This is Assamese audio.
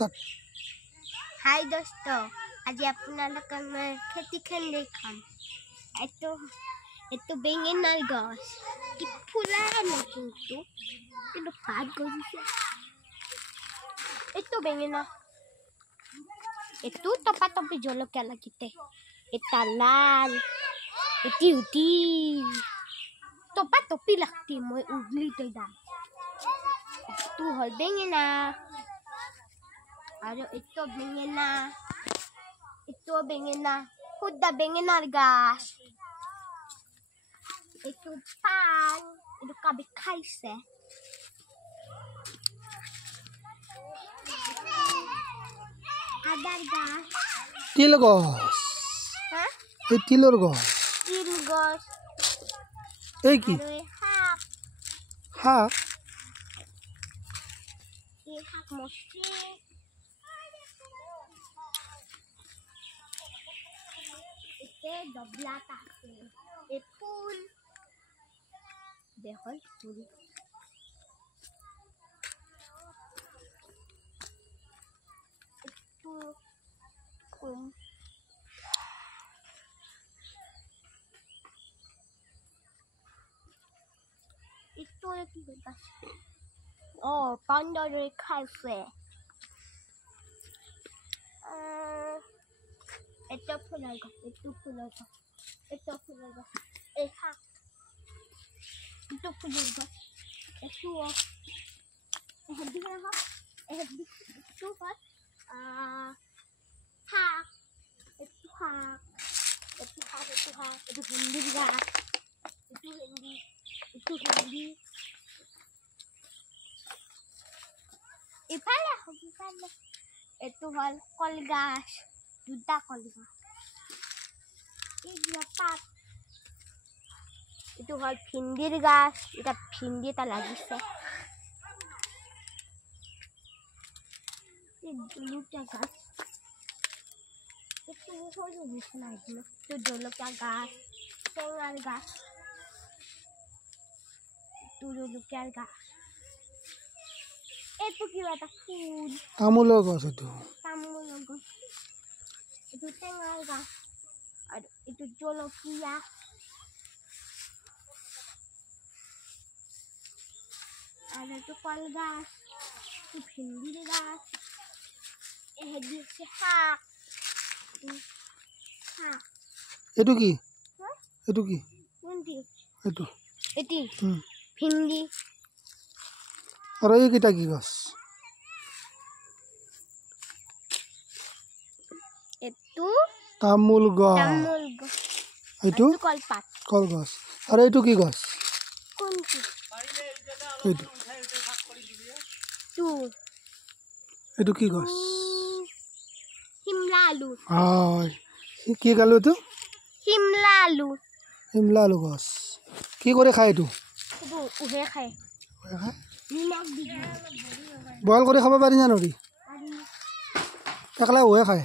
start. Hi dosto, আজি আপোনালোকক মই খেতিখন দেখাম। এইটো বেঙেনাৰ গছ, কি ফুলা নতুনটো, কিন্তু পাত গজিছে। এইটো বেঙেনা, এইটো টপাটপি জলকীয়া লাগিতে, এটা লাল, উটি টপাটপি লাগতি মই উগলিতে যাম। এইটো হ'ল বেঙেনা। আৰু এইটো বেঙেনা শুদ্ধা বেঙেনাৰ গাছ। এইটো পান, এইটো কাবি খাইছে। আদাৰ গাছ, তিল গছ, এই তিলৰ গছ, তিল গছ, এই কি শাক, এই শাক মস্তি। ডবলাত আছে এই ফুল দেখুন ফুল itu lagi bebas oh panda dari cafe itu pulaga itu pulaga itu pulaga itu hindi ipalah itu hal kolgas duta kolgas pat itu hal pindir gas এটা ভিন্ডি তা লাগিছে এই জলকীয়া গাছ একটু হলো বিছনা এগুলো তো জলকীয়া গাছ টেঙার গাছ তো জলকীয়ার গাছ এতো কি একটা ফুল তামোলৰ গছ এইটো তামোলৰ গছ এইটো টেঙাৰ গাছ আৰ এইটো জলকীয়া আৰ এইটো কল গাছ এইটো ভিন্ডিৰ গাছ এহেদি আছে শাক এইটো কি এইটো কি কোনটি এইটো এটি ভিন্ডি আৰু এইকেইটা কি গছ এইটো তামোল গছ এইটো কলপাত কলগছ আৰু এইটো কি গছ কোনটি এইটো টু এইটো কি গছ শিমলা আলু হয় কি গালো এইটো শিমলা আলু গছ কি কৰি খায় এইটো উহে খায় নিমখ দি বইল কৰি খাব পাৰি না নৰি একলা উহে খায়